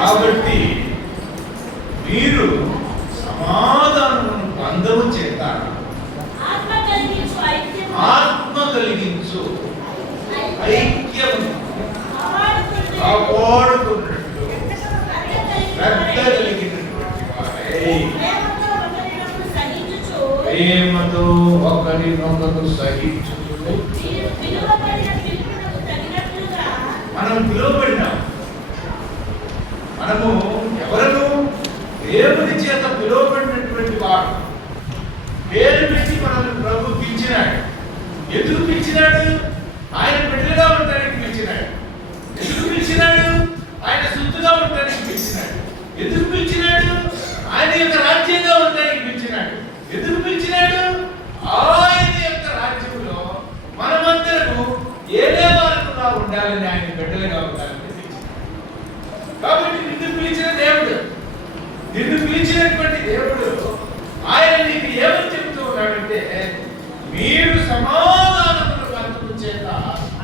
కాబట్టి మీరు సమాధానమును బంధము చేత ఆత్మ కలిగించు ఐక్యమును కాపాడుకున్నట్టు శ్రద్ధ కలిగినటువంటి వారై ప్రేమతో ఒకరినొకరు సహించుచు మనం పిలువబడినాం. మనము ఎవరు? దేవుని చేత పిలువబడినటువంటి వారు. పేరు పెట్టి మనల్ని ప్రభు పిలిచినాడు. ఎందుకు పిలిచినాడు? ఆయన బిడ్డలుగా ఉండడానికి పిలిచినాడు. ఎందుకు పిలిచినాడు? ఆయన సొత్తుగా ఉండడానికి పిలిచినాడు. ఎందుకు పిలిచినాడు? ఆయన యొక్క రాజ్యంగా ఉండడానికి పిలిచినాడు. ఎందుకు పిలిచినాడు? ఆయన యొక్క రాజ్యంలో మనమందరము ఏదేవారుగా ఉండాలని, ఆయన బిడ్డలుగా ఉండాలని పిలిచినాడు. కాబట్టి నిన్ను పిలిచిన దేవుడు, నిన్ను పిలిచినటువంటి దేవుడు ఆయన నీకు ఏమని చెప్తూ ఉన్నాడంటే, మీరు సమాధానమును బంధము చేత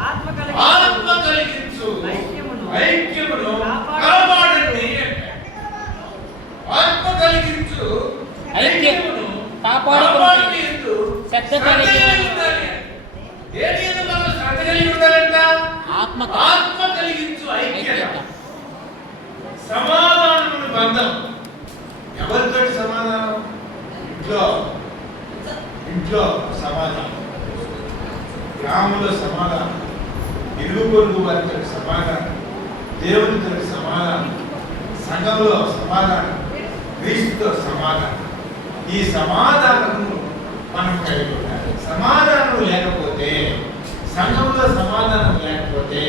ఆత్మ కలిగించు ఐక్యమును కాపాడండి. ఆత్మ కలిగించు ఐక్యమును కాపాడండి. శ్రద్ధ కలిగి ఉండాలి. దేని యందు మనం శ్రద్ధ కలిగి ఉండాలంట? ఆత్మ కలిగించు ఐక్యత, సమాధానమును బంధం. ఎవరితో సమాధానం? ఇంట్లో సమాధానం, గ్రామంలో సమాధానం, ఇరుగు పొరుగు వారితో సమాధానం, దేవునితో సమాధానం, సంఘంలో సమాధానం, క్రీస్తుతో సమాధానం. ఈ సమాధానము మనం కలిగి ఉండాలి. సమాధానం లేకపోతే, సంఘంలో సమాధానం లేకపోతే,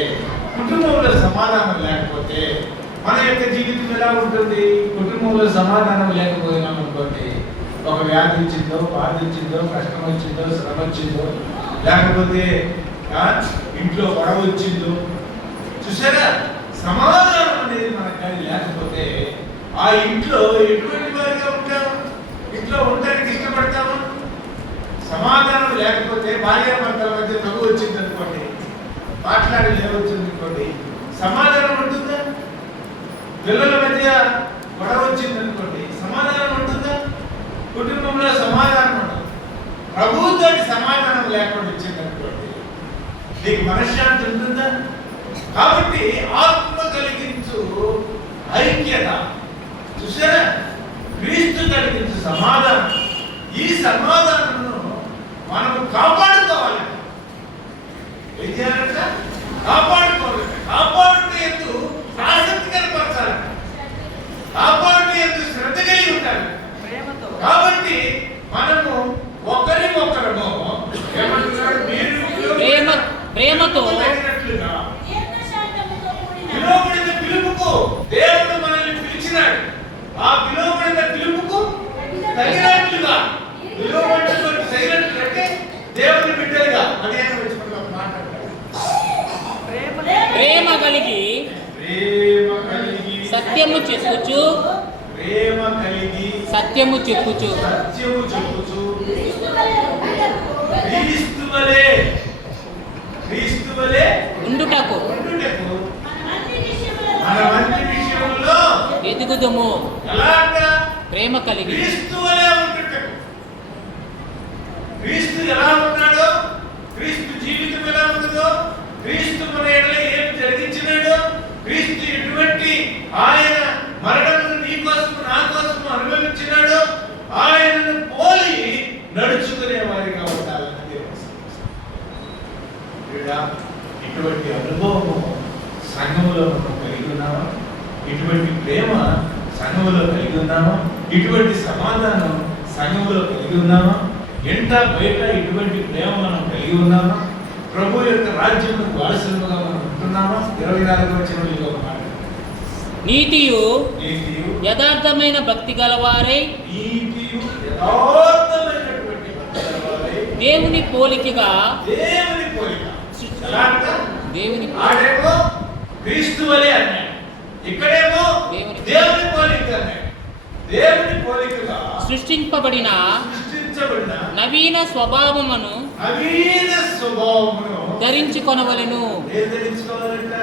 కుటుంబంలో సమాధానం లేకపోతే మన యొక్క జీవితం ఎలా ఉంటుంది? కుటుంబంలో సమాధానం లేకపోయినాం అనుకోండి, ఒక వ్యాధి వచ్చిందో, బాధ వచ్చిందో, కష్టం వచ్చిందో, శ్రమ వచ్చిందో, లేకపోతే ఇంట్లో గొడవ వచ్చిందో, చూసారా? సమాధానం అనేది మనకు కానీ లేకపోతే ఆ ఇంట్లో ఎటువంటి వారిగా ఉంటాము? ఇంట్లో ఉండడానికి ఇష్టపడతాము? సమాధానం లేకపోతే భార్యాభర్తల మధ్య తగు వచ్చింది అనుకోండి, మాట్లాడి లేవచ్చింది అనుకోండి, సమాధానం ఉంటుందా? పిల్లల మధ్య గొడవ వచ్చింది అనుకోండి, సమాధానం ఉంటుందా? కుటుంబంలో సమాధానం ఉండదు. ప్రభువుతో సమాధానం లేకుండా వచ్చింది అనుకోండి, నీకు మనశ్శాంతి ఉంటుందా? కాబట్టి ఆత్మ కలిగించు ఐక్యత, చూసారా? క్రీస్తు కలిగించు సమాధానం. ఈ సమాధానమును మనము కాపాడుకోవాలి. ఏం చేయాలంట? కాపాడుకోవాలి. కాపాడుతూ ఎందు ఆసక్తి కనపరచాలి. కాపాడుతూ ఎందు శ్రద్ధ కలిగి ఉండాలి. కాబట్టి మనము ఒకరినొకరము ఏమంటున్నాడు? మీరు ప్రేమతో పిలువబడిన పిలుపుకు దేవుడు మనల్ని పిలిచినాడు. ఆ పిలువబడిన పిలుపుకు తగినట్లుగా పిలువబడినటువంటి తగినట్లు అంటే దేవుని బిడ్డలుగా అదే మాట్లాడతాడు. ప్రేమ కలిగి సత్యము చెప్పుచు సత్యము చెప్పుచు క్రీస్తువలే ఉండుటకు మన మంచి విషయంలో ఎదుగుదము. ఎలాగా? ప్రేమ కలిగి క్రీస్తువలే ఉండుటకు. క్రీస్తు ఎలా ఉన్నాడో, క్రీస్తు జీవితం ఎలా ఉందో, క్రీస్తు మన ఎడల ఏం జరిగించినాడో, క్రీస్తు ఎటువంటి ఆయన మరణమును నీ కోసం నా కోసం అనుభవించినాడో, ఆయనను పోలి నడుచుకునే వారిగా ఉండాలని ఇటువంటి అనుభవము సంఘములో మనం కలిగి ఉన్నామా? ఇటువంటి ప్రేమ సంఘములో కలిగి ఉన్నామా? ఇటువంటి సమాధానం సంఘములో కలిగి ఉన్నామా? ఎంత బయట ఇటువంటి ప్రేమ మనం కలిగి ఉన్నామా? ప్రభు యొక్క రాజ్యముకు వారసులుగా మనం ఉంటున్నామా? 24వ వచనంలో మాట, నీతియు యథార్థమైన భక్తి గలవారై దేవుని పోలికగా దేవుని క్రీస్తువలే అన్నాడు. ఇక్కడేమో దేవుని పోలిక అన్నాడు. దేవుని పోలికగా సృష్టించబడిన నవీన స్వభావమును ధరించుకొనవలెను. ఏం ధరించుకోవాలంట?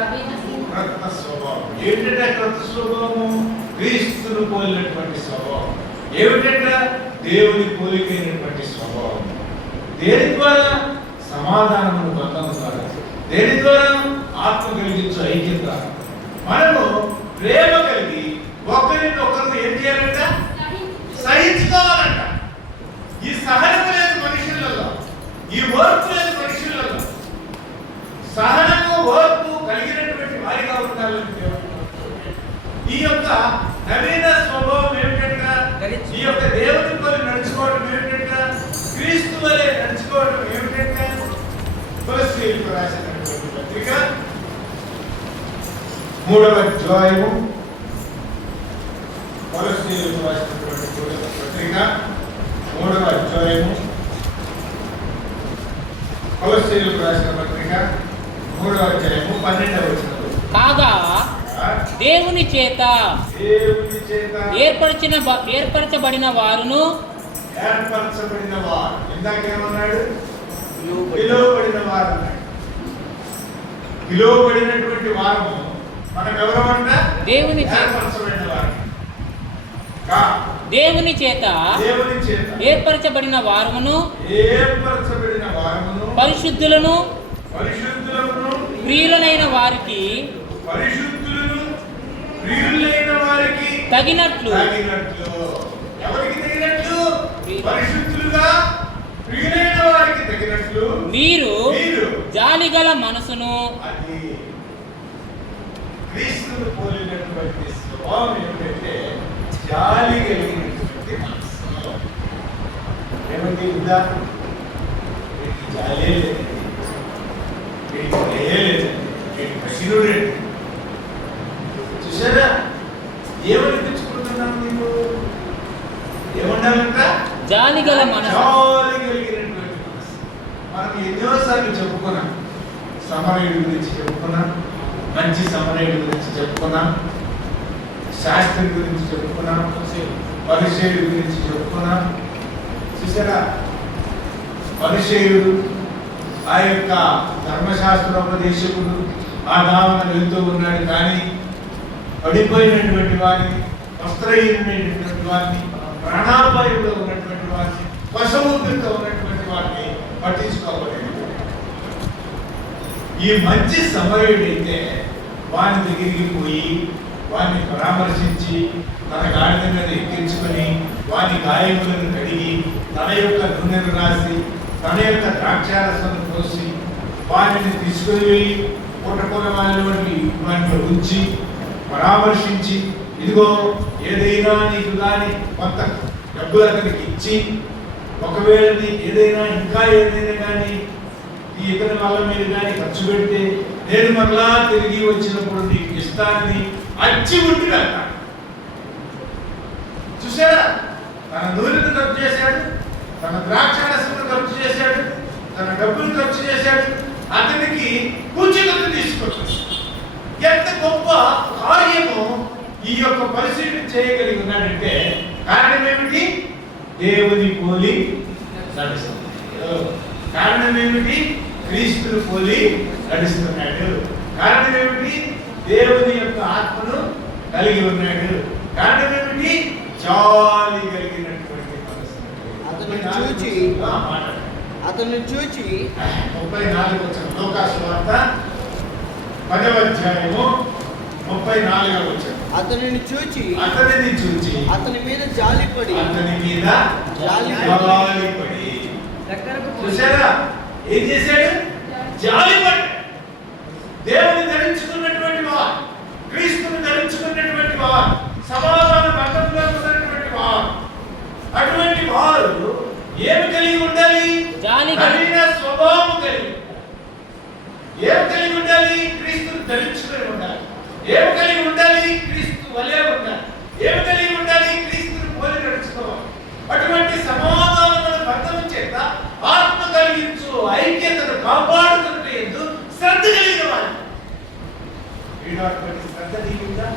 క్రొత్త స్వభావం. ఏంటంటే క్రొత్త స్వభావము? క్రీస్తును పోలినటువంటి స్వభావం. ఏమిటంట? దేవుని పోలికైనటువంటి స్వభావం. దేని ద్వారా? సమాధానమును బంధం ద్వారా. దేని ద్వారా? ఆత్మ కలిగించు ఐక్యం ద్వారా. మనము ప్రేమ కలిగి ఒకరినొకరు ఏం చేయాలంట? సహించుకోవాలంట. ఈ సహనం లేదు మనుషులలో, ఈ ఓర్పు లేదు మనుషులలో. సహనము ఓర్పు కలిగినటువంటి వారిగా ఉండాలంటే ఈ యొక్క నవీన స్వభావం ఏమిటంట? ఈ యొక్క దేవుని పోలి నడుచుకోవడం ఏమిటంట? క్రీస్తు వలె నడుచుకోవడం ఏమిటంట? కొలస్సీయులకు రాసినటువంటి పత్రిక 3వ అధ్యాయము, కొలస్సీయులకు రాసినటువంటి పత్రిక 3వ అధ్యాయము, కొలస్సీయులకు రాసిన పత్రిక 3వ అధ్యాయము 12వ వచనం. కాగా దేవుని చేత ఏర్పరచబడిన వారును, ఏర్పరచబడిన వారు. ఇందాకేమన్నాడు? పిలువబడిన వారు అన్నాడు. పిలువబడినటువంటి వారము మనం ఎవరమంట? దేవుని ఏర్పరచబడిన వారు. దేవుని చేత ఏర్పరచబడిన వారమును, పరిశుద్ధులను ప్రియులైన వారికి తగినట్లు. ఎవరికి తగినట్లు? పరిశుద్ధులుగా ప్రియులైన వారికి తగినట్లు మీరు జాలిగల మనసును. అది క్రీస్తును పోలినటువంటి స్వభావం ఏమిటంటే జాలి కలిగినటువంటి మనసు. ఏమంటే ఉందా? వీటికి జాలే లేదు, వీటికి దయే లేదు, వీటికి కసిరుడు లేదు. చూసారా? ఏమనిపించుకుంటున్నాం? నీకు ఏమన్నారంట? జాలిగల మనసు. జాలి కలిగినటువంటి మనసు. మనం ఎన్నోసార్లు చెప్పుకున్నాం. సమరయుడి గురించి చెప్పుకున్నాం, మంచి సమరయుడి గురించి చెప్పుకున్నాం, శాస్త్రి గురించి చెప్పుకున్నాం, పరిచయుడి గురించి చెప్పుకున్నాం. చూసారా? పరిచయుడు ఆ యొక్క ధర్మశాస్త్రోపదేశకుడు ఆ దావన వెళ్తూ ఉన్నాడు. కానీ పడిపోయినటువంటి వారిని, వస్త్రహీనమైనటువంటి వారిని, ప్రాణాపాయంలో ఉన్నటువంటి వారిని, పశువుతో ఉన్నటువంటి వారిని పట్టించుకోవాలి. ఈ మంచి సమరయుడైతే వాని దగ్గరికి పోయి వారిని పరామర్శించి తన గాడిద మీద ఎక్కించుకొని వాని గాయములను కడిగి తన యొక్క నూనెను రాసి తన యొక్క ద్రాక్షారసం పోసి వారిని తీసుకొని వెళ్ళి పూటకూర వారిని ఉంచి పరామర్శించి, ఇదిగో ఏదైనా నీకు కానీ కొంత డబ్బులు అతనికి ఇచ్చి, ఒకవేళ నీకు ఏదైనా ఇంకా ఏదైనా కానీ ఈ ఇతని వల్ల మీరు కానీ ఖర్చు పెడితే నేను మరలా తిరిగి వచ్చినప్పుడు నీకు ఇస్తానని అచ్చి ఉంటున్నాడు. చూసారా? తన నూనెను ఖర్చు చేశాడు, తన ద్రాక్షారసమును ఖర్చు చేశాడు, తన డబ్బులు ఖర్చు చేశాడు, అతనికి పూచికత్తు తీసుకొచ్చాడు. ఎంత గొప్ప కార్యము ఈ యొక్క పరిస్థితిని చేయగలిగి ఉన్నాడంటే కారణం ఏమిటి? దేవుని పోలి నడుస్తుంది. కారణం ఏమిటి? క్రీస్తుని పోలి నడుస్తున్నాడు. కారణం ఏమిటి? దేవుని యొక్క ఆత్మను కలిగి ఉన్నాడు. కారణం ఏమిటి? జాలి కలిగినటువంటి అతను చూచి 34 వచనం, లూకాసు వార్త 10వ అధ్యాయము 34వ వచనం. అతనిని చూచి అతని మీద జాలిపడి చూసారా? ఏం చేశాడు? జాలిపడి. దేవుని ధరించుకున్నటువంటి వారు, క్రీస్తుని ధరించుకున్నటువంటి వారు, సమాధాన బంధంలో ఉన్నటువంటి వారు, అటువంటి వారు ఏమి కలిగి ఉండాలి? నవీన స్వభావం కలిగి. ఏమి కలిగి ఉండాలి? క్రీస్తుని ధరించుకొని ఉండాలి. ఏమి కలిగి ఉండాలి? క్రీస్తు వలె ఉండాలి. ఏమి కలిగి ఉండాలి? క్రీస్తుని పోలి నడుచుకోవాలి. అటువంటి సమాధానమైన బంధం చేత ఆత్మ కలిగించు ఐక్యతను కాపాడుతున్నట్టు శ్రద్ధ కలిగిన వారు. అటువంటి శ్రద్ధ నీకుందా?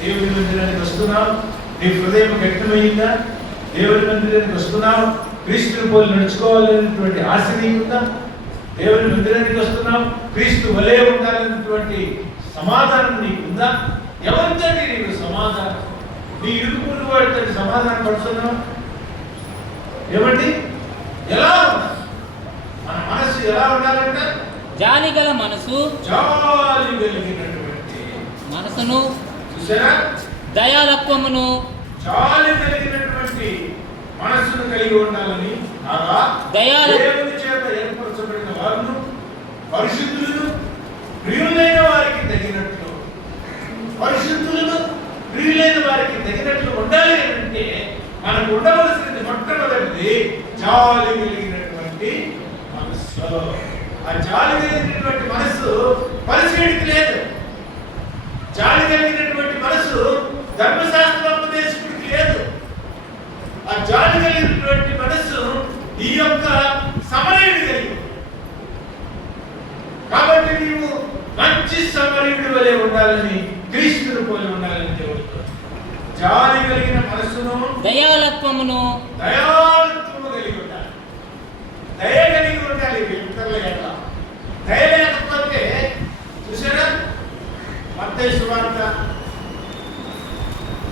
దేవుని మందిరానికి వస్తున్నావు, నీ హృదయం వ్యక్తమైందా? దేవుని మందిరానికి వస్తున్నావు, క్రీస్తుని పోలి నడుచుకోవాలనేటువంటి ఆశ నీకుందా? దేవుని మందిరానికి వస్తున్నావు, క్రీస్తు వలే ఉండాలన్నటువంటి సమాధానం నీకుందా? ఎవరితో నీకు సమాధానం? నీ ఇరుకుని వాడితో సమాధానం పడుతున్నావు? ఏమండి, ఎలా ఉండాలి? మన మనసు ఎలా ఉండాలంటే జాలి గల మనసు, జాలి కలిగినటువంటి మనసును, చూసారా, దయాలత్వమును, జాలి కలిగినటువంటి మనస్సును కలిగి ఉండాలని, కాగా దేవుని చేత ఏర్పరచబడిన వారును పరిశుద్ధులను ప్రియులైన వారికి తగినట్లు, పరిశుద్ధులను ప్రియులైన వారికి తగినట్లు ఉండాలి అంటే మనకు ఉండవలసినది మొట్టమొదటిది జాలి కలిగినటువంటి మనస్సు. ఆ జాలి కలిగినటువంటి మనస్సు పరిశీలికి లేదు. జాలి కలిగినటువంటి మనస్సు ధర్మశాస్త్రోపదేశకుడికి లేదు. ఆ జాలి కలిగినటువంటి మనస్సు ఈ యొక్క సమరయుడు కలిగి. కాబట్టి నీవు మంచి సమరయుడి వలె ఉండాలని, క్రీస్తుని పోలి ఉండాలని దేవుడు జాలి కలిగిన మనస్సును, దయాలత్వమును, దయాళుత్వము కలిగి ఉండాలి. దయ కలిగి ఉండాలి. ఇతరుల ఎట్లా దయ లేకపోతే, చూసారా, మత్తయి సువార్త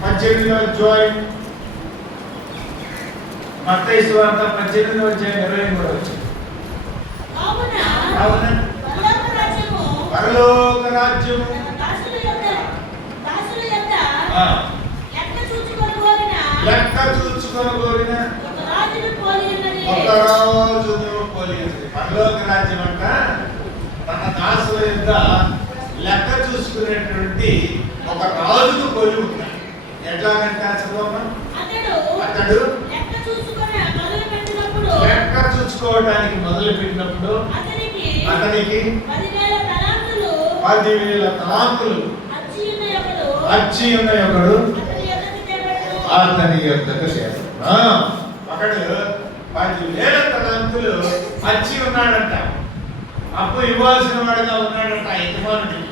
18వ అధ్యాయం, మత్తయి సువార్త 18వ అధ్యాయం 23 వచ్చింది. కావున పరలోక రాజ్యము లెక్క చూచుకొనగోరిన ఒక రాజును పోలి ఉన్నది. పరలోక రాజ్యం అంట తన దాసుల యొక్క లెక్క చూసుకునేటువంటి ఒక రాజును పోలి ఉన్నాడు. ఎట్లాగంట చదవమ్మా? అతడు లెక్క చూసుకోవడానికి మొదలు పెట్టినప్పుడు అతనికి 10,000 తలాంతులు అచ్చి ఉన్న ఒకడు అతని యొద్దకు చేరాడు. ఒకడు 10,000 తలాంతులు అచ్చి ఉన్నాడంట. అప్పు ఇవ్వాల్సిన వాడుగా ఉన్నాడంట. యజమానుడికి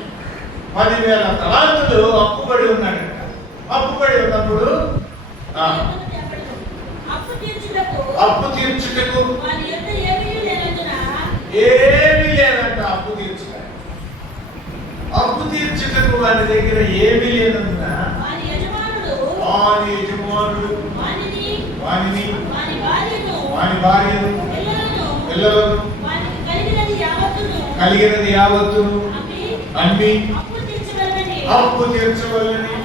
10,000 తలాంతులు అప్పుబడి ఉన్నాడంట. అప్పుబడి ఉన్నప్పుడు అప్పు తీర్చుటకు ఏమీ లేదంట. అప్పు తీర్చుటకు వారి దగ్గర ఏమీ లేనందున వాని యజమానుడు వాని భార్యను పిల్లలను కలిగినది యావత్తును అమ్మి అప్పు తీర్చవలని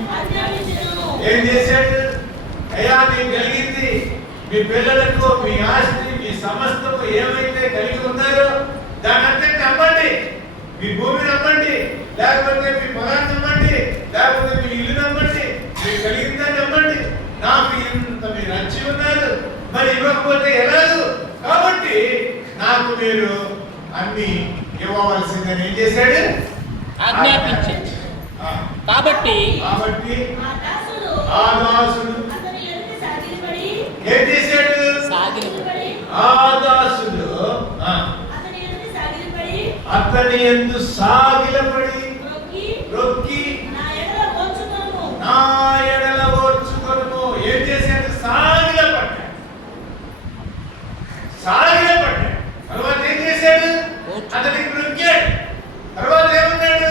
ఏం చేశాడు? అయ్యా, నీకు కలిగింది, మీ పిల్లలకు మీ ఆస్తి, మీ సమస్తము ఏమైతే కలిగి ఉన్నారో దాని అంతటి అమ్మండి. మీ భూమిని అమ్మండి, లేకపోతే మీ పొలాన్ని అమ్మండి, లేకపోతే మీ ఇల్లుని అమ్మండి, మీకు కలిగిందని అమ్మండి. నాకు ఇంత మీరు వచ్చి ఉన్నారు, మరి ఇవ్వకపోతే ఎలాగూ? కాబట్టి నాకు మీరు అన్ని ఇవ్వవలసిందని ఏం చేశాడు? ఆజ్ఞాపించాడు. కాబట్టి ఆ దాసుడు ఏం చేశాడు? ఆ దాసుడు అతని యందు సాగిలపడి రొక్కి నా ఎడల ఓర్చుకొనుము. ఏం చేశాడు? సాగిలపడ్డాడు. తర్వాత ఏం చేశాడు? అతనికి రొక్కాడు. తర్వాత ఏమన్నాడు?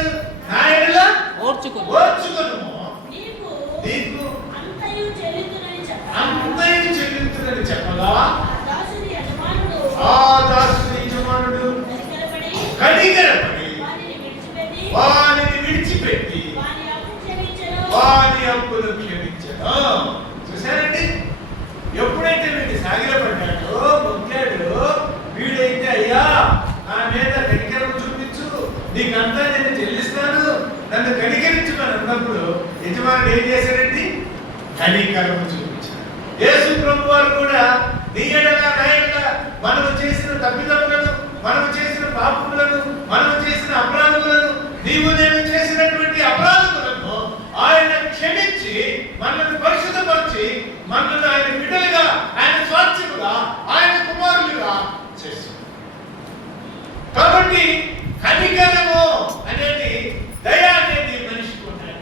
నా ఎడల ఓర్చుకొనుము. నీకు అంతయు చెల్లించునని చెప్పగా ఆ దాసుని యజమానుడు కనికరపడి వానిని విడిచిపెట్టి వాని అప్పులు క్షమించెను. చూసారండి, ఎప్పుడైతే వీడిని సాగిలపడ్డాడో, మొక్కాడో, వీడైతే అయ్యా నా మీద కనికరం చూపించు, నీకంతా నేను చెల్లిస్తాను, నన్ను కనికరించుకొని అన్నప్పుడు యజమానుడు ఏం చేశాడండి? కనికరం చూపించాడు. యేసు ప్రభు వారు కూడా నీ ఎడల నా ఎడల మనము చేసిన తప్పిదములను, మనము చేసిన పాపములను, మనము చేసిన అపరాధములను, నీవు నేను చేసినటువంటి అపరాధములను ఆయన క్షమించి మనల్ని పరిశుద్ధపరిచి మనల్ని ఆయన బిడ్డలుగా, ఆయన స్వాస్థ్యముగా, ఆయన కుమారులుగా చేశాడు. కాబట్టి కనికరము అనేది, దయ అనేది మనిషికి ఉండాలి.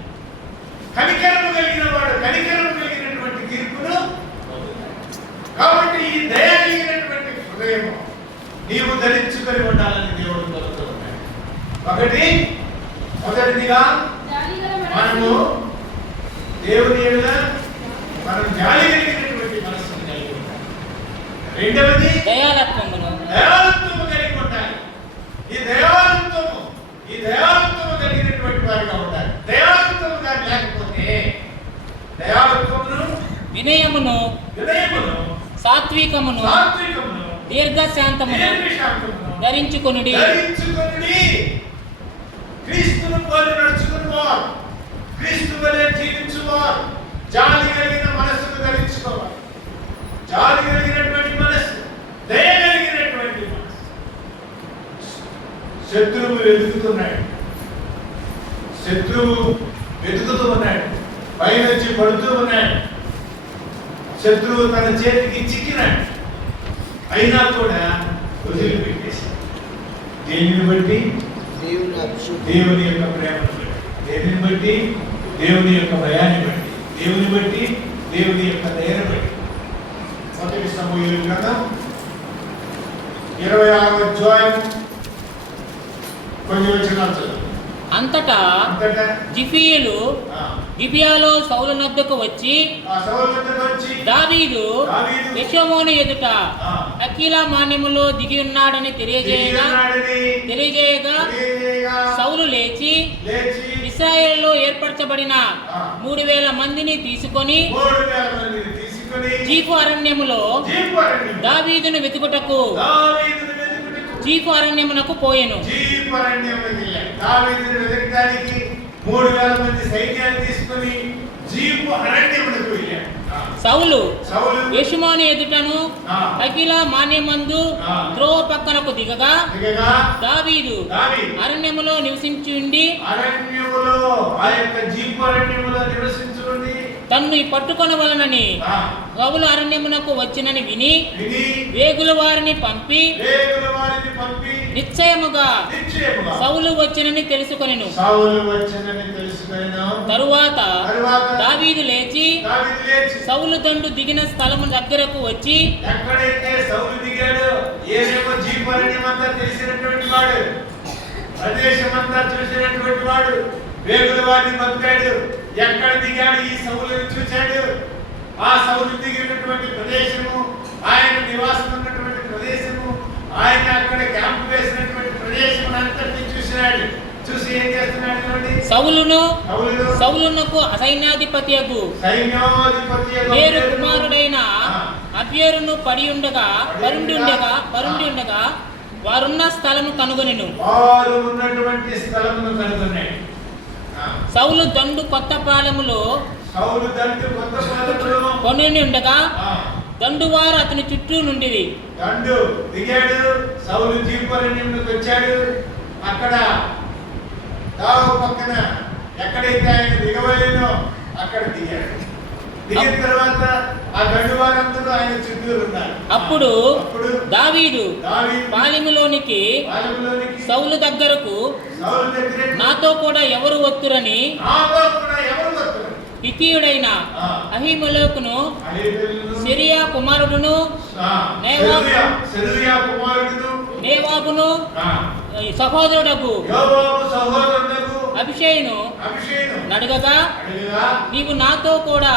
కనికరము కలిగిన వాడు కనికరము కలిగినటువంటి తీర్పును పొందుతాడు. కాబట్టి ఈ దయ కలిగినటువంటి హృదయము నీవు ధరించుకొని ఉండాలని మొదటిదిగా మనము దేవుని ఎడల మనం జాలి కలిగినటువంటి మనస్సును కలిగి ఉండాలి. రెండవది దయాలత్వమును దయాళుత్వము కలిగి ఉండాలి. ఈ దయాళుత్వము కలిగినటువంటి వారిగా ఉండాలి. దయాళుత్వము కానీ లేకపోతే దయాళుత్వమును, వినయమును సాత్వికమును దీర్ఘశాంతమును ధరించుకొనుడి. క్రీస్తును పోలి నడుచుకునేవారు, క్రీస్తు వలె జీవించువారు జాలి కలిగిన మనస్సును ధరించుకోవాలి. జాలి కలిగినటువంటి మనస్సు, దయ కలిగినటువంటి మనస్సు. శత్రువు వెతుకుతూ ఉన్నాడు, పైనుంచి పడుతూ ఉన్నాడు. శత్రువు తన చేతికి చిక్కినాడు, అయినా కూడా వదిలిపెట్టేశాడు. దేనిని బట్టి? దేవుని యొక్క ప్రేమను బట్టి. దేనిని బట్టి? దేవుని యొక్క భయాన్ని బట్టి. దేవుని బట్టి? దేవుని యొక్క దయను బట్టి. మొదటి సమూయేలు గ్రంథం 26వ అధ్యాయం కొన్ని వచనాలు చదువు. అంతటా జిఫీయులు గిబియాలో సౌలు నద్దకు వచ్చి దావీదు యెషోమోను ఎదుట అకీలా మాన్యములో దిగి ఉన్నాడని తెలియజేయగా సౌలు లేచి ఇశ్రాయేలులో ఏర్పరచబడిన 3000 మందిని తీసుకొని జీఫు అరణ్యములో దావీదును వెతుకుటకు జీఫు అరణ్యమునకు పోయెను. దావీదును వెతకడానికి 3000 మంది సైన్యాన్ని తీసుకొని జీఫు అరణ్యమునకు వెళ్ళాడు. సౌలు యెషోమోను ఎదుటను అకీలా మాన్యమందు త్రోవ పక్కనకు దిగగా దావీదు అరణ్యములో నివసించుండి తన్ను పట్టుకొనవలనని సౌలు అరణ్యమునకు వచ్చినని విని వేగుల వారిని పంపి నిశ్చయముగా సౌలు వచ్చినని తెలుసుకొనెను. తరువాత దావీదు లేచి సౌలు దండు దిగిన స్థలము దగ్గరకు వచ్చి, ఎక్కడైతే సౌలు దిగాడో ఏమేమో జీవరణ్యమంతా తెలిసినటువంటి వాడు, ప్రదేశమంతా చూసినటువంటి వాడు, వేగుల వారిని పంపాడు. ఎక్కడ దిగాడు ఈ సౌలుని చూశాడు. ఆ సౌలు దిగినటువంటి ప్రదేశము, ఆయన నివాసం ఉన్నటువంటి ప్రదేశము, ఆయన అక్కడ క్యాంపు వేసినటువంటి ప్రదేశం అంతటిని చూసినాడు. చూసి ఏం చేస్తున్నాడు? సౌలునకు సైన్యాధిపతియగు నేరు కుమారుడైన అబ్నేరును పరుండి ఉండగా వారున్న స్థలము కనుగొనెను. సౌలు దండు కొత్తపాలెములో కొని ఉండగా దండువారు అతని చుట్టూ నుండిరి. సౌలు జీవరణ్యంలోకి వచ్చాడు. అక్కడ దావు పక్కన ఎక్కడైతే ఆయన దిగవలేనో అక్కడ దిగాడు. దిగిన తర్వాత ఆ గండువారందరూ ఆయన చుట్టూ ఉన్నారు. అప్పుడు దావీదు పాలెములోనికి సౌలు దగ్గరకు నాతో కూడా ఎవరు వత్తురని హిత్తీయుడైన అహీమెలెకును సిరియా కుమారుడును నేవాబును సహోదరుడగు అభిషేయును నడగగా నీవు నాతో కూడా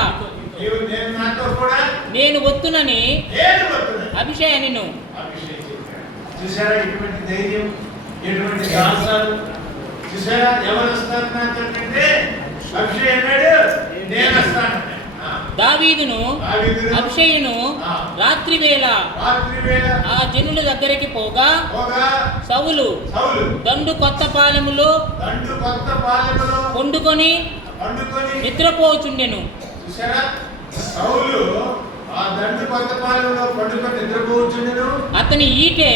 నేను వత్తునని అభిషేయను. చూసారా ఎటువంటి ధైర్యం, ఎటువంటి సాహసాలు చూసారా? ఎవరు వస్తారు నాతో అంటే అభిషేక్ అన్నాడు, నేను వస్తాను. దావీదును అభిషేయును రాత్రి వేళ ఆ జనుల దగ్గరికి పోగా సౌలు దండు కొత్త పాలెములో పండుకొని నిద్రపోచుండెను. అతని ఈటె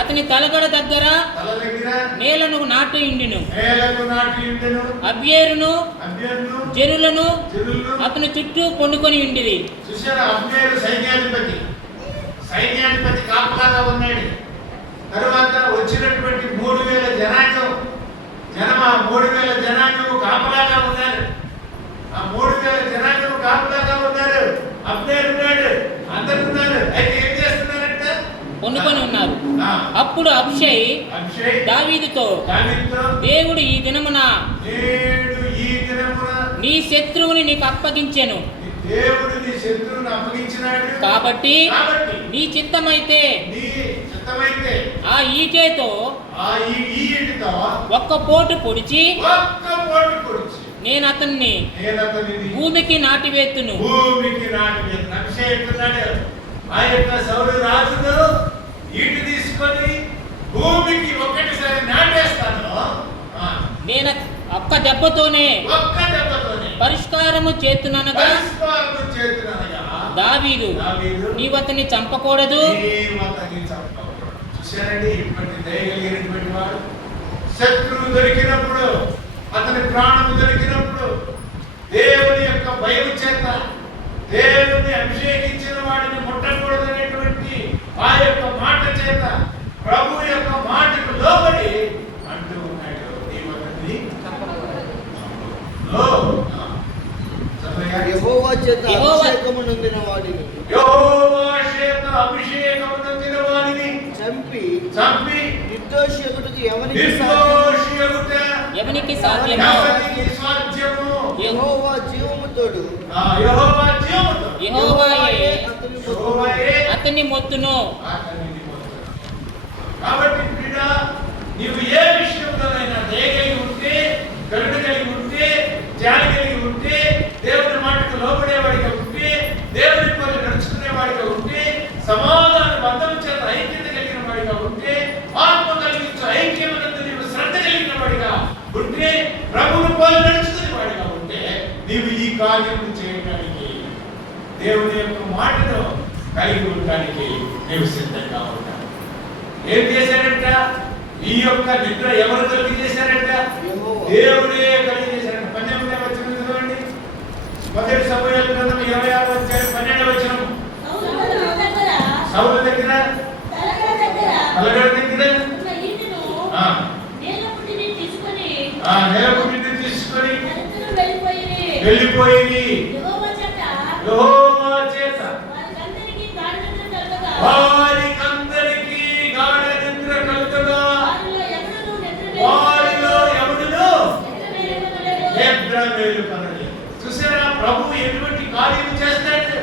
అతని తలగడ దగ్గర నేలను నాటి ఉండిను. అబ్నేరును జనులను అతని చుట్టూ పండుకొని ఉండిరి. సైన్యాధిపతి కాపలాగా ఉన్నాడు. తరువాత వచ్చినటువంటి 3000 జనాంగం 3000 జనాంగం కాపలాగా ఉన్నారు. ఆ 3000 జనాంగం కాపలాగా ఉన్నారు. అబ్నేరు ఉన్నాడు, అందరు ఉన్నారు. అయితే ఏం చేస్తున్నారంట? పండుకొని ఉన్నారు. అప్పుడు అభిషై అభిషేక్ దావీదుతో, దావీదుతో, దేవుడు ఈ దినమున నేడు ఈ దినమున నీ శత్రువుని నీకు అప్పగించెను, దేవుడు నీ శత్రువును అప్పగించినాడు. కాబట్టి కాబట్టి నీ చిత్తమైతే నీ చిత్తమైతే ఆ ఈటేతో ఆ ఈ ఇంటితో ఒక్క పోటు పొడిచి ఒక్క పోటు పొడిచి నేను అతన్ని నేను అతనిని భూమికి నాటివేత్తును. భూమికి నాటి అభిషేకున్నాడు. ఆ యొక్క సౌలు రాజును ఈటు తీసుకొని భూమికి ఒక్కటిసారి నాటేస్తాను. నేను ఒక్క దెబ్బతోనే ఒక్క దెబ్బతోనే పరిష్కారము చేస్తున్నానుగా పరిష్కారము చేస్తున్నానుగా దావీదు దావీదు నీవు అతన్ని చంపకూడదు. నీవు అతన్ని చంపకూడదు. చూశారండి, ఇటువంటి దయగలిగినటువంటి వాడు శత్రువు దొరికినప్పుడు, అతని ప్రాణము దొరికినప్పుడు దేవుని యొక్క భయం చేత, దేవుని అభిషేకించిన వాడిని ముట్టకూడదనేటువంటి ఆ యొక్క మాట చేత, ప్రభు యొక్క మాటకు లోబడి అంటూ ఉన్నాడు, నీవు అతన్ని యెహోవా చేత యెహోవా- అభిషేకము నొందిన వాడిని యెహోవా చేత అభిషేకము నొందిన వాడిని చంపి చంపి నిర్దోషి ఒకటికి ఎవరికి సాధ్యము? నిర్దోషి అగుట ఎవనికి సాధ్యమో ఎవరికి సాధ్యము? యెహోవా జీవముతోడు యెహోవా జీవముతో యెహోవాయే అతని యెహోవాయే అతన్ని మొత్తును. అతనిని మొత్తును. కాబట్టి బిడ్డ, నీవు ఏ విషయంలోనైనా దయ కలిగి ఉంటే, కరుణ కలిగి ఉంటే, జాలి కలిగి ఉంటే, దేవుని మాటకు లోబడేవాడిగా ఉంటే, దేవుని పని నడుచుకునేవాడిగా ఉంటే, సమాధాన బంధం చేత ఐక్యత కలిగిన వాడిగా ఉంటే, ఆత్మ కలిగించు ఐక్యమనందు నీవు శ్రద్ధ కలిగిన వాడిగా ఉంటే, ప్రభువుని పోలి నడుచుకునే వాడిగా ఉంటే, నీవు ఈ కార్యం చేయడానికి, దేవుని యొక్క మాటను కలిగి ఉండడానికి నీవు సిద్ధంగా ఉంటావు. ఏం చేశాడంట? ఈ యొక్క నిద్ర ఎవరు కలిగి చేశారంట? యెహోవా. దేవుడే కలిగి చేశాడంట. 18వ వచనం చదవండి. మొదటి సమూయేలు గ్రంథం 26వ అధ్యాయం 12వ వచనం. సౌలు దగ్గర అలగడ దగ్గర నెలపుటిని తీసుకొని వెళ్ళిపోయి యెహోవా చేత వారికందరికీ గాఢ నిద్ర కలుగగా వారిలో ఎవడును నిద్ర మేలుకొనలేదు. చూసారా, ప్రభు ఎటువంటి కార్యం చేస్తాడు,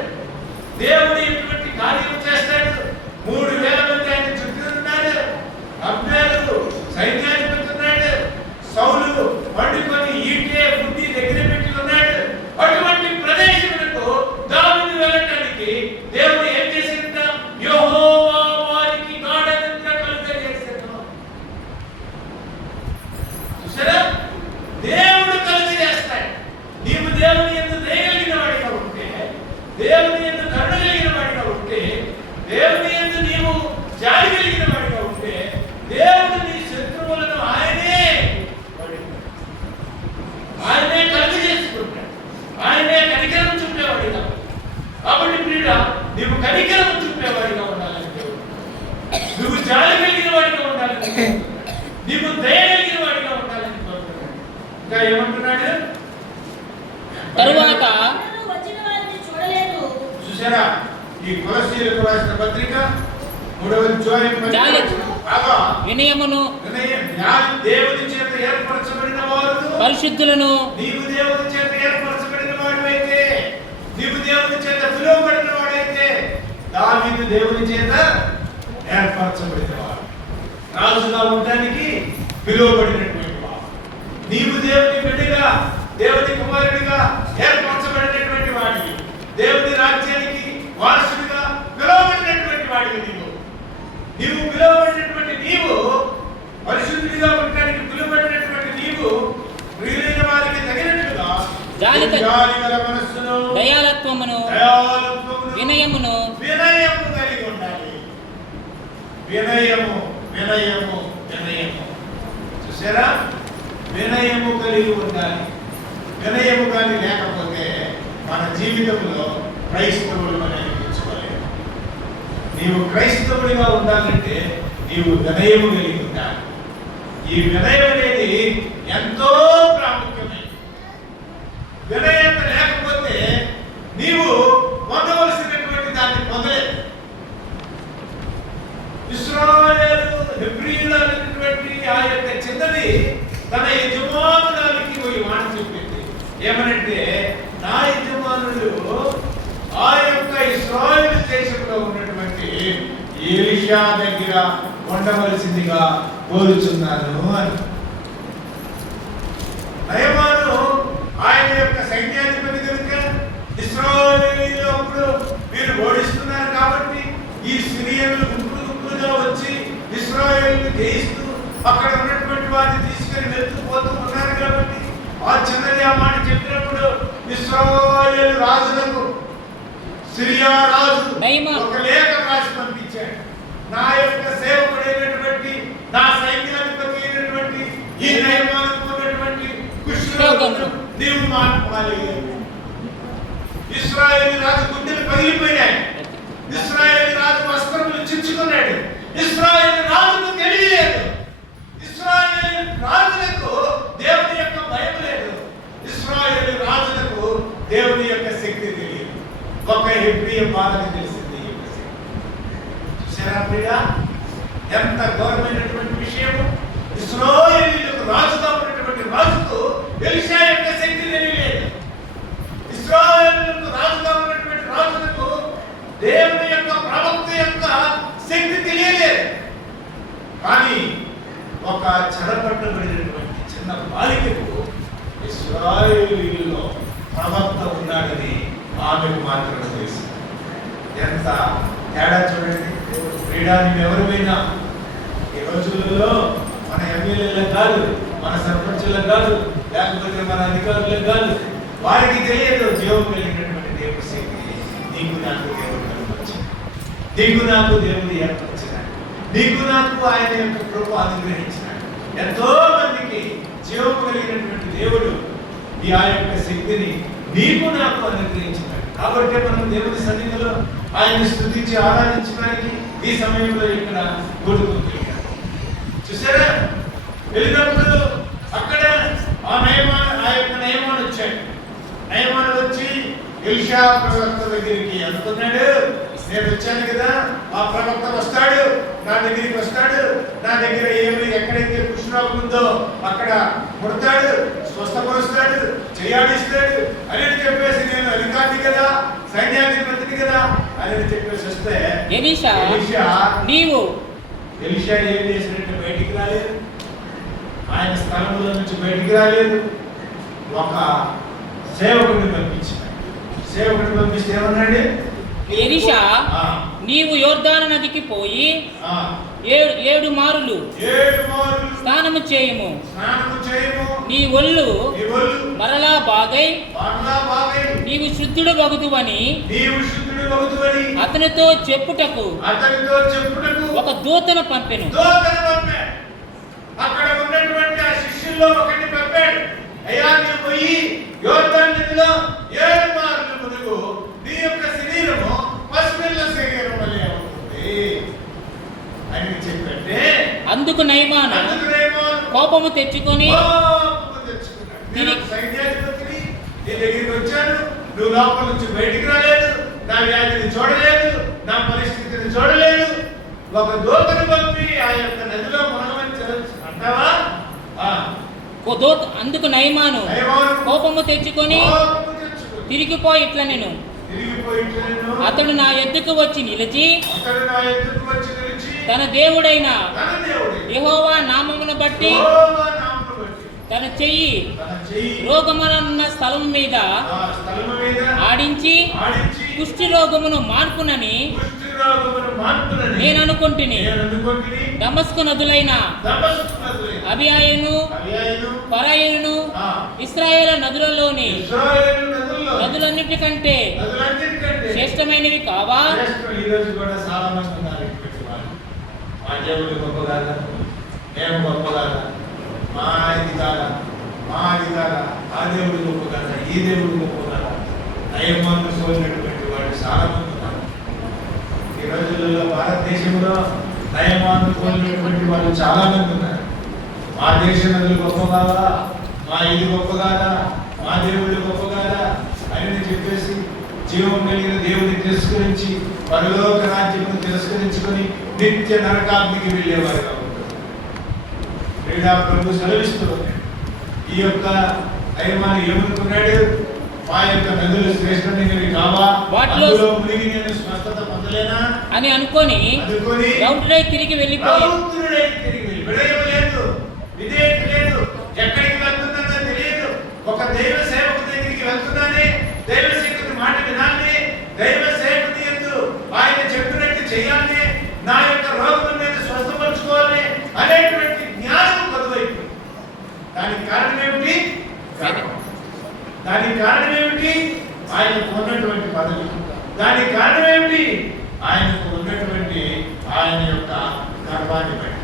దేవుడు ఎటువంటి కార్యం చేస్తాడు. 3000 మంది ఆయన చుట్టూ ఉన్నారు. అబ్నేరు సైన్యాధిపతి ఉన్నాడు. సౌలు పండుకొని ఈటే బుద్ధి దగ్గర పెట్టి ఉన్నాడు. అటువంటి ప్రదేశములకు దావీదు వెళ్ళడానికి దేవుడు ఏం చేసింద? యెహోవా వారికి గాఢ నిద్ర కలుగజేసెను. చూసారా, దేవుడు కలుగజేస్తాడు. నీవు దేవుని యందు దయ కలిగిన వాడిగా ఉంటే, దేవుని యందు కరుణ కలిగిన వాడిగా ఉంటే, దేవుని యందు నీవు జాలి కలిగిన వాడిగా ఉంటే, దేవుడు నీ శత్రువులను ఆయనే కలుగజేసుకుంటాడు. ఆయనే కనికరం చూపేవాడిగా. కాబట్టి ప్రియుడ, నీవు కనికరం చూపేవాడిగా ఉండాలంటే, నువ్వు జాలి కలిగిన వాడిగా ఉండాలని, నీవు దయ కలిగిన వాడిగా ఉండాలని కోరుతున్నాడు. ఇంకా ఏమంటున్నాడు? తరువాత చూసారా, ఈ కొలస్సీయులకు రాసిన పత్రిక 3వ అధ్యాయం 10వ వచనం. బాగా వినయమును దేవుని చేత ఏర్పరచబడిన వారు, పరిశుద్ధులను నీవు దేవుని చేత ఏర్పరచబడిన వాడివైతే, నీవు దేవుని చేత పిలువబడిన వాడైతే, దావీదు దేవుని చేత ఏర్పరచబడిన వాడు, రాజుగా ఉండడానికి పిలువబడినటువంటి వాడు. నీవు దేవుని బిడ్డగా, దేవుని కుమారుడిగా ఏర్పరచబడినటువంటి వాడివి. దేవుని రాజ్యానికి వారసుడిగా పిలువబడినటువంటి వాడివి. నీవు పిలువబడినటువంటి నీవు, పరిశుద్ధుడిగా ఉండడానికి పిలువబడినటువంటి నీవు, ప్రియులైన వారికి తగినట్లుగా జాలి గల మనస్సును, దయాలత్వమును వినయమును వినయము కలిగి ఉండాలి. వినయము వినయము వినయము. చూసారా, వినయము కలిగి ఉండాలి. వినయము కానీ లేకపోతే మన జీవితంలో క్రైస్తవులు అని అనిపించుకోలేదు. నీవు క్రైస్తవుడిగా ఉండాలంటే నీవు వినయము కలిగి ఉండాలి. ఈ వినయం అనేది ఎంతో ప్రాముఖ్యమైనది. వినయత లేకపోతే నీవు పొందవలసినటువంటి దాన్ని పొందలేదు. ఇశ్రాయేలు ఆ యొక్క చిన్నది తన యజమానురాలికి పోయి మాట చెప్పింది. ఏమనంటే, నా యజమానులు ఆ యొక్క ఇశ్రాయేలు దేశంలో ఉన్నటువంటి ఎలీషా దగ్గర ఉండవలసిందిగా కోరుచున్నాను అని. నయమాను ఆయన యొక్క సైన్యాధిపతి కనుక ఇశ్రాయేలీయులు అప్పుడు మీరు ఓడిస్తున్నారు కాబట్టి ఈ సిరియన్లు గుంపులుగా వచ్చి ఇశ్రాయేలును జయిస్తూ అక్కడ ఉన్నటువంటి వారిని తీసుకొని వెళ్తుపోతూ ఉన్నారు కాబట్టి ఆ చిన్నది ఆ మాట చెప్పినప్పుడు ఇశ్రాయేలు రాజులకు సిరియా రాజు ఒక లేఖ రాసి పంపించాడు. నా యొక్క సేవకుడైనటువంటి నా సైన్యాధిపతి అయినటువంటి ఈ నయమానుకు ఉన్నటువంటి కుష్ఠరోగమును నీవు మానుకోవాలి. ఇశ్రాయేలు రాజు గుండెలు పగిలిపోయాయి. ఇశ్రాయేలు రాజు వస్త్రములు చించుకున్నాడు. ఇశ్రాయేలు రాజుకు తెలియలేదు. ఇశ్రాయేలు రాజులకు దేవుని యొక్క భయం లేదు. ఇశ్రాయేలు రాజులకు దేవుని యొక్క శక్తి తెలియదు. ఒక హెబ్రీ బాధకు తెలిసింది. చూసారా ప్రియుడా, ఎంత ఘోరమైనటువంటి విషయం. ఇశ్రాయేలీయులకు రాజుగా ఉన్నటువంటి రాజుకు ఎలీషా యొక్క శక్తి తెలియలేదు. ఇశ్రాయేలీయులకు రాజుగా ఉన్నటువంటి రాజులకు దేవుని యొక్క ప్రవక్త యొక్క శక్తి తెలియలేదు. కానీ ఒక చెరపట్టబడినటువంటి చిన్న బాలికకు ఇశ్రాయేలీయులలో ప్రవక్త ఉన్నాడని ఆమెకు మాత్రమే తెలుసు. ఎంత తేడా చూడండి. క్రీడాన్ని ఎవరిమైనా ఈ రోజులలో మన ఎమ్మెల్యేలకు కాదు, మన సర్పంచులకు కాదు, లేకపోతే మన అధికారులకు కాదు, వారికి తెలియదు జీవం కలిగినటువంటి దేవుడి శక్తి నీకు నాకు దేవుడు కలుగొచ్చింది. నీకు నాకు దేవుడు ఏర్పరిచినాడు. నీకు నాకు ఆయన యొక్క కృప అనుగ్రహించినాడు. ఎంతో మందికి జీవం కలిగినటువంటి దేవుడు ఈ ఆ యొక్క శక్తిని నీకు నాకు అనుగ్రహించినాడు. కాబట్టి మనం దేవుని సన్నిధిలో ఆయన స్తుతించి ఆరాధించడానికి ఈ సమయంలో ఇక్కడ కూడుకుంటున్నాం. చూసారా, వెళ్ళినప్పుడు అక్కడ ఆ యొక్క నయమాను వచ్చాడు. నయమాను వచ్చి ఎలీషా ప్రవక్త దగ్గరికి అనుకున్నాడు, నేను వచ్చాను కదా, ఆ ప్రవక్త వస్తాడు, నా దగ్గరికి వస్తాడు, నా దగ్గర ఏమి ఎక్కడైతే కుష్ఠరోగం ఉందో అక్కడ ముడతాడు, స్వస్థపరుస్తాడు, చేయాడిస్తాడు అని చెప్పేసి నేను అధికారి కదా, సైన్యాధిపతిని కదా అని చెప్పేసి వస్తే ఎలీషా ఏం చేసినట్టు బయటికి రాలేదు. ఆయన స్థలంలో నుంచి బయటికి రాలేదు. ఒక సేవకుడిని పంపించాడు. సేవకుడిని పంపిస్తే ఏమన్నాడు? ఎలీషా, నీవు యోర్దాను నదికి పోయి 7 మారులు స్నానము చేయుము. నీ ఒళ్ళు మరలా బాగై నీవు శుద్ధుడు వగుదువని అతనితో చెప్పుటకు ఒక దూతను పంపెను. అక్కడ ఉన్నటువంటి ఆ శిష్యుల్లో ఒకటి పంపాడు. అయ్యా, నీవు పోయి యోర్దాను నదిలో 7 మార్లు మునుగు, నీ యొక్క శరీరము పసిపిల్ల శరీరం వలె అవుతుంది అని చెప్పంటే అందుకు నయమాను కోపము తెచ్చుకొని సైన్యాధిపతిని నీ దగ్గరికి వచ్చాను, నువ్వు లోపల నుంచి బయటికి రాలేదు, నా వ్యాధిని చూడలేదు, నా పరిస్థితిని చూడలేదు, ఒక దూతను పంపి ఆ యొక్క నదిలో మునగమని అంటావా? అందుకు నయమాను కోపము తెచ్చుకొని తిరిగిపోయి ఇట్లా నేను అతడు నా ఎద్దుకు వచ్చి నిలిచి తన దేవుడైన యెహోవా నామమును బట్టి తన చెయ్యి రోగమున్న స్థలం మీద ఆడించి కుష్టి రోగమును మాన్పునని నేను అనుకుంటుని. దమస్కు నదులైన అబియాయును పరాయును ఇశ్రాయేలు నదులలోని నదులన్నిటికంటే శ్రేష్టమైనవి కావా? మా దేవుడు గొప్ప కాదా, మేము గొప్ప కాదా, మా ఇది కాదా, మా అది కాదా, ఆ దేవుడు గొప్ప కాదా, ఈ దేవుడు గొప్ప కాదా? నయమాను సోలినటువంటి వాళ్ళు చాలా మంది ఉన్నారు ఈ రోజులలో. భారతదేశంలో నయమాను సోలినటువంటి వాళ్ళు చాలా మంది ఉన్నారు. మా దేశ నదులు గొప్ప కాదా, మా ఇది గొప్ప కాదా, మా దేవుడు గొప్ప కాదా అని చెప్పేసి జీవం కలిగిన దేవుడిని తిరస్కరించి పరలోక రాజ్యమును తిరస్కరించుకొని నిత్య నరకాగ్నికి వెళ్ళేవారు కాబట్టి క్రీడా ప్రభు సెలవిస్తూ ఈ యొక్క అయమాని ఏమనుకున్నాడు, మా యొక్క నదులు శ్రేష్టమైనవి కావా, వాటిలో అందులో మునిగి నేను స్వస్థత పొందలేనా అని అనుకొని గౌరుడై తిరిగి వెళ్ళిపోయి విడయలేదు, విధేయత లేదు, ఎక్కడికి వెళ్తున్నానో తెలియదు. ఒక దైవ సేవకు దగ్గరికి వెళ్తున్నానే, దైవ సేవకుని మాట వినాలి, దైవ సేవకుని యందు ఆయన చెప్పినట్టు చేయాలి, నా యొక్క రోగం మీద స్వస్థపరచుకోవాలి అనేటువంటి జ్ఞానం కొద్దువైపు. దానికి కారణం ఏమిటి? దానికి కారణం ఏమిటి? ఆయనకు ఉన్నటువంటి పదవి. దానికి కారణం ఏమిటి? ఆయనకు ఉన్నటువంటి ఆయన యొక్క గర్వాన్ని బట్టి.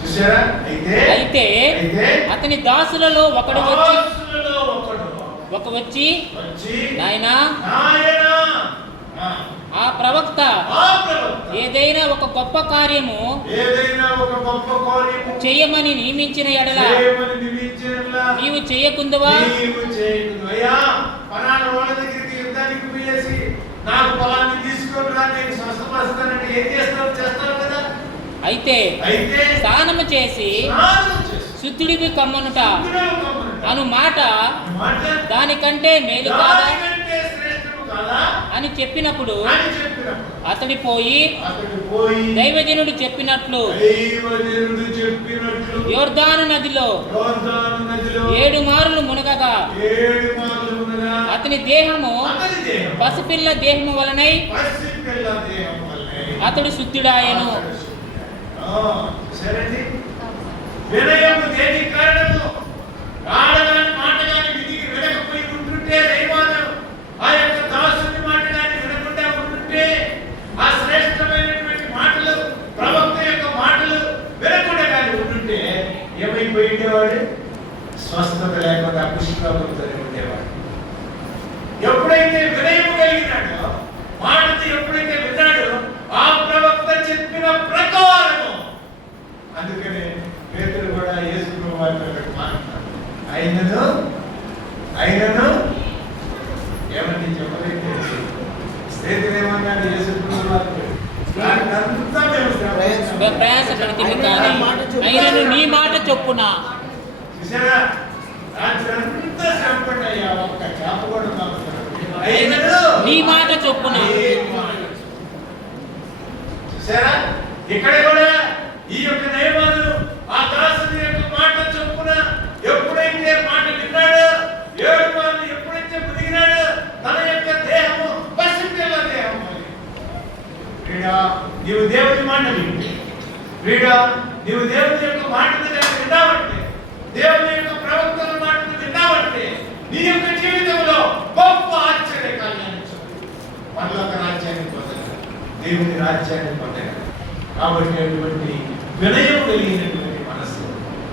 చూసారా? అయితే అతని దాసులలో ఒకడు వచ్చి నాయనా ఆ ప్రవక్త ఏదైనా ఒక గొప్ప కార్యము చేయమని నియమించిన ఎడల నీవు చేయకుందువా? అయితే స్నానము చేసి శుద్ధుడివి కమ్మనుట అను మాట దానికంటే మేలు కాదా అని చెప్పినప్పుడు అతడు పోయి దైవజనుడు చెప్పినట్లు యోర్దాను నదిలో 7 మారులు మునగగా అతని దేహము పసిపిల్ల దేహము వలనై అతడు శుద్ధుడాయను. వినయము దేనికి కారణము? ఆడదాని మాట గాని విధికి వినకపోయి ఉంటుంటే, దైవాను ఆ యొక్క దాసుని మాట గాని వినకుండా ఉంటుంటే, ఆ శ్రేష్టమైనటువంటి మాటలు ప్రవక్త యొక్క మాటలు వినకుండా గాని ఉంటుంటే ఏమైపోయి ఉండేవాడు? స్వస్థత లేకుండా పుష్పంతో ఉండేవాడు. ఎప్పుడైతే వినయము కలిగినాడో, మాటను ఎప్పుడైతే విన్నాడో, ఆ ప్రవక్త చెప్పిన ప్రకారము, అందుకనే పేతురు కూడా యేసు ప్రభువు వారితో మాట్లాడాడు. ఆయనను ఏమంటే చెప్పలేదు. పేతురు ఏమన్నాడు? యేసు ప్రభువు వారితో ప్రయాసపడితిమి కానీ ఆయనను నీ మాట చొప్పున. చూసారా? రాత్రంతా శ్రమపడ్డాయ్యా, ఒక్క చేప కూడా మాకు నీ మాట చొప్పున. చూసారా? ఇక్కడ కూడా ఈ యొక్క నియమాలు ఆ దాసుని యొక్క మాట చొప్పున ఎప్పుడైతే మాట విన్నాడో, 7 మార్లు ఎప్పుడైతే మునిగినాడో, తన యొక్క దేహము పసిపిల్ల దేహము. క్రీడా నీవు దేవుని మాట వింటే, క్రీడా నీవు దేవుని యొక్క మాటను విన్నావంటే, దేవుని యొక్క ప్రవక్తల మాటను విన్నావంటే, నీ యొక్క జీవితంలో గొప్ప ఆశ్చర్య కార్యాన్ని పరలోక రాజ్యాన్ని పొందగలరు, దేవుని రాజ్యాన్ని పొందగలరు. కాబట్టి అటువంటి వినయం కలిగినటువంటి మనస్సు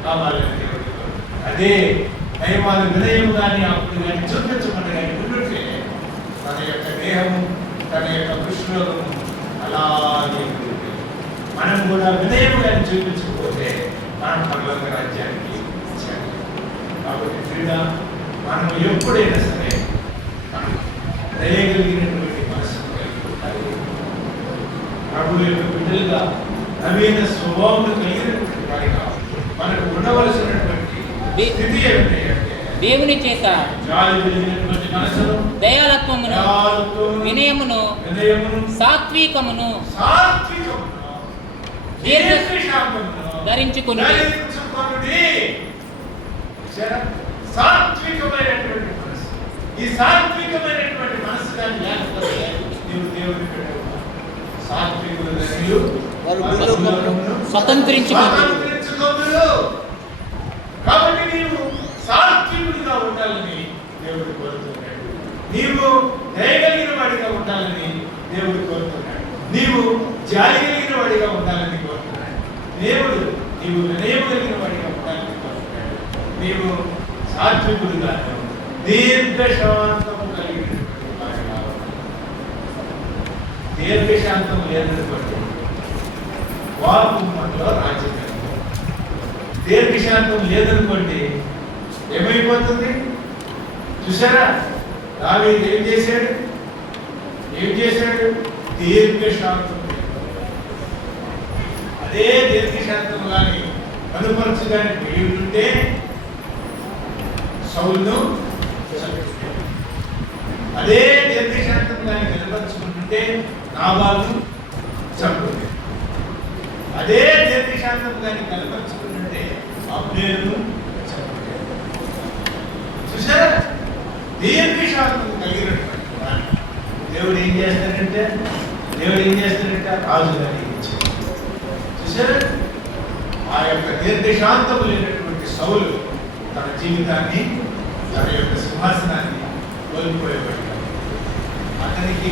కావాలని దేవుడి అదే దైవాల వినయం కానీ అప్పుడు కానీ చూపించమని కానీ ఉంటుంటే తన యొక్క దేహము, తన యొక్క పుష్పము అలాగే ఉంటుంది. మనం కూడా వినయం కానీ చూపించకపోతే మనం పరలోక రాజ్యానికి చేయాలి. కాబట్టి క్రీడా మనం ఎప్పుడైనా సరే దయగలిగినటువంటి మనస్సు కలిగి ఉండాలి. ప్రభు యొక్క బిడ్డలుగా నవీన స్వభావం కలిగినటువంటి వారిగా మనకు ఉండవలసినటువంటి స్థితి ఏమిటి అంటే దేవుని చేత జాలి కలిగినటువంటి మనసును, దయాలత్వమును, వినయమును, సాత్వికమును ధరించుకుని సాత్వికమైనటువంటి మనసు. ఈ సాత్వికమైనటువంటి మనసు కానీ లేకపోతే నీవు దేవుని బిడ్డవు. సాత్వికులు ధన్యులు, స్వతంత్రించుకొందురు. కాబట్టి నీవు సాత్వికుడిగా ఉండాలని దేవుడు కోరుతున్నాడు. నీవు దయగలిగిన వాడిగా ఉండాలని దేవుడు కోరుతున్నాడు. నీవు జాలి కలిగిన వాడిగా ఉండాలని కోరుతున్నాడు దేవుడు. నీవు వినయం కలిగిన వాడిగా ఉండాలని కోరుతున్నాడు. నీవు సాత్వికుడిగా దీర్ఘశాంతము కలిగినటువంటి వాడిగా ఉండాలి. దీర్ఘశాంతం లేనటువంటి వాకు మనలో రాజ్యం. దీర్ఘశాంతం లేదనుకోండి ఏమైపోతుంది? చూసారా? దావీదు ఏం చేశాడు? దీర్ఘశాంతం. అదే దీర్ఘశాంతం కానీ కనుపరచడానికి వెళ్ళి ఉంటే సౌలును చంపాడు. అదే దీర్ఘశాంతం దాన్ని కనపరుచుకుంటుంటే నాబాలును చంపుతుంది. అదే దీర్ఘశాంతం దాన్ని కనపరుచుకుంటుంటే అబ్నేరును చంపుతుంది. చూసారా, దీర్ఘశాంతం కలిగినటువంటి వాడిని దేవుడు ఏం చేస్తాడంటే రాజు గారిని ఇచ్చాడు. చూసారా, ఆ యొక్క దీర్ఘశాంతం లేనటువంటి సౌలు తన జీవితాన్ని, తన యొక్క సింహాసనాన్ని కోల్పోయేవాడు. అతనికి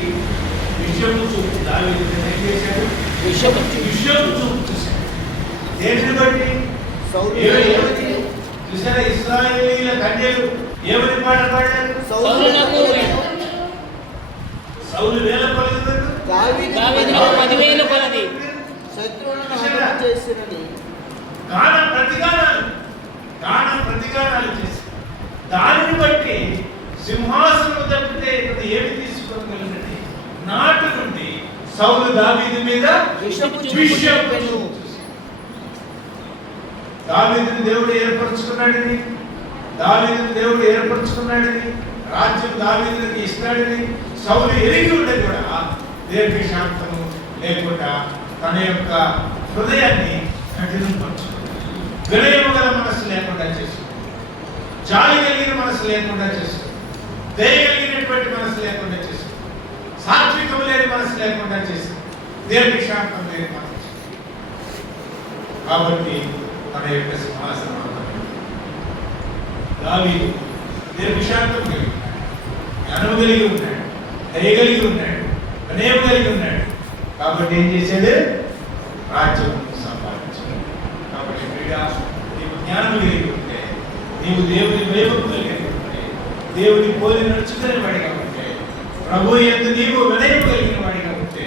విషయము చూపు దావీదు ఏం చేశాడు? విషయము చూపు చూశాడు. దేనిని బట్టి? సౌలు చూసారా, ఇశ్రాయేలీయుల కన్యలు ఏమని పాట పాడారు? సౌలు వేల కొలది, దావీదు 10,000 కొలది శత్రువులను హతం చేసినని గాన ప్రతిగానాలు చేసి దానిని బట్టి సింహాసనం తప్పితే ఇతను ఏమి తీసుకోగలిగినది నాటి నుండి సౌలు దావీదు మీద విషపు విషయం చూపెను. దావీదుని దేవుడు ఏర్పరచుకున్నాడని రాజ్యం దావీదునికి ఇస్తాడని సౌలు ఎరిగి ఉండే కూడా దీర్ఘశాంతము లేకుండా తన యొక్క హృదయాన్ని కఠినపరచుకున్నాడు. వినయము గల మనసు లేకుండా చేసుకున్నాడు. జాలి కలిగిన మనసు లేకుండా చేసుకున్నాడు. దయ కలిగినటువంటి మనసు లేకుండా చేసుకున్నాడు. సాత్వికం లేని మనసు లేకుండా చేసుకున్నాడు. దీర్ఘశాంతం లేని మనసు. కాబట్టి మన యొక్క సింహాసనం దావీదు దీర్ఘశాంతం కలిగి ఉన్నాడు, జ్ఞానం కలిగి ఉన్నాడు, దయ కలిగి ఉన్నాడు, వినయం కలిగి ఉన్నాడు. కాబట్టి ఏం చేశాడు? రాజ్యం సంపాదించాడు. కాబట్టి ప్రియుడా, నీవు జ్ఞానం కలిగి ఉంటే, నీవు దేవుని భయభక్తులు కలిగి ఉంటే, దేవుని పోలి నడుచుకునే వాడిగా ఉంటే, ప్రభు యందు నీవు వినయం కలిగిన వాడిగా ఉంటే,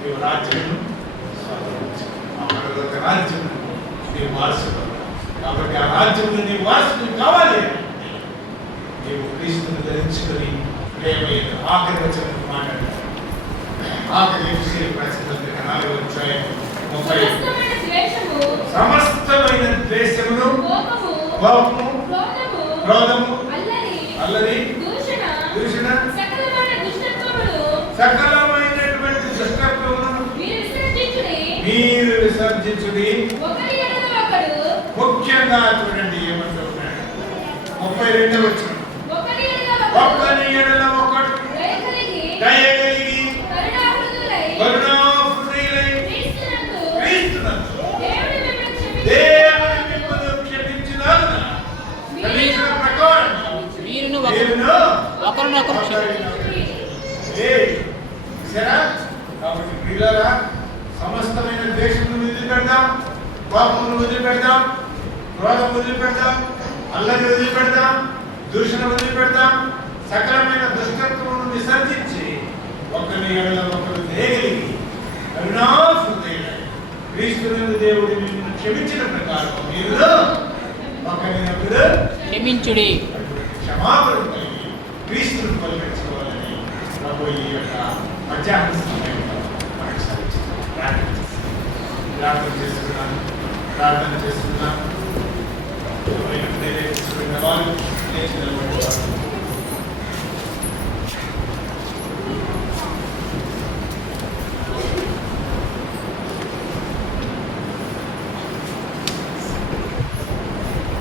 నీవు రాజ్యం ఒక రాజ్యం నీవు వారసుడు. కాబట్టి ఆ రాజ్యంలో నీవు వారసుడు కావాలి అంటే నీవు క్రీస్తుని ధరించుకొని ప్రేమైన ఆఖరి వచనం మాట్లాడారు. ఆఖరి ప్రశ్న 4వ అధ్యాయం 30. సమస్తమైన ద్వేషమును, కోపము, క్రోధము, అల్లరి, దూషణ, సకలమైనటువంటి దుష్టత్వమును మీరు విసర్జించుడి. ముఖ్యంగా చూడండి ఏమంటున్నాడు 32వ వచనం. ఒకని ఎడల ఒకడు దయ కలిగి కరుణాహృదయులై క్రీస్తునందు దేవుడు మిమ్మల్ని క్షమించినందున క్షమించిన ప్రకారం మీరును మీరును ఒకరినొకరు కాబట్టి ప్రియులారా, సమస్తమైన ద్వేషమును వదిలిపెడదాం, కోపమును వదిలిపెడదాం, క్రోధం వదిలిపెడదాం, అల్లరి వదిలిపెడదాం, దూషణ వదిలిపెడదాం, సకలమైన దుష్టత్వమును విసర్జించి ఒకరి ఎడల ఒకరు దయగలిగి కరుణాహృదయులై క్రీస్తునందు దేవుడు మిమ్మల్ని క్షమించిన ప్రకారం మీరు ఒకరినొకరు క్షమించుడి. క్షమాపణ కలిగి క్రీస్తును పలికించుకోవాలని ప్రభు ఈ యొక్క మధ్యాహ్న సమయంలో మనకు సూచించారు. ప్రార్థన చేస్తున్నాను. ఎవరైనా ప్రేరేపించుకున్న వారు లేచి నిలబడేవారు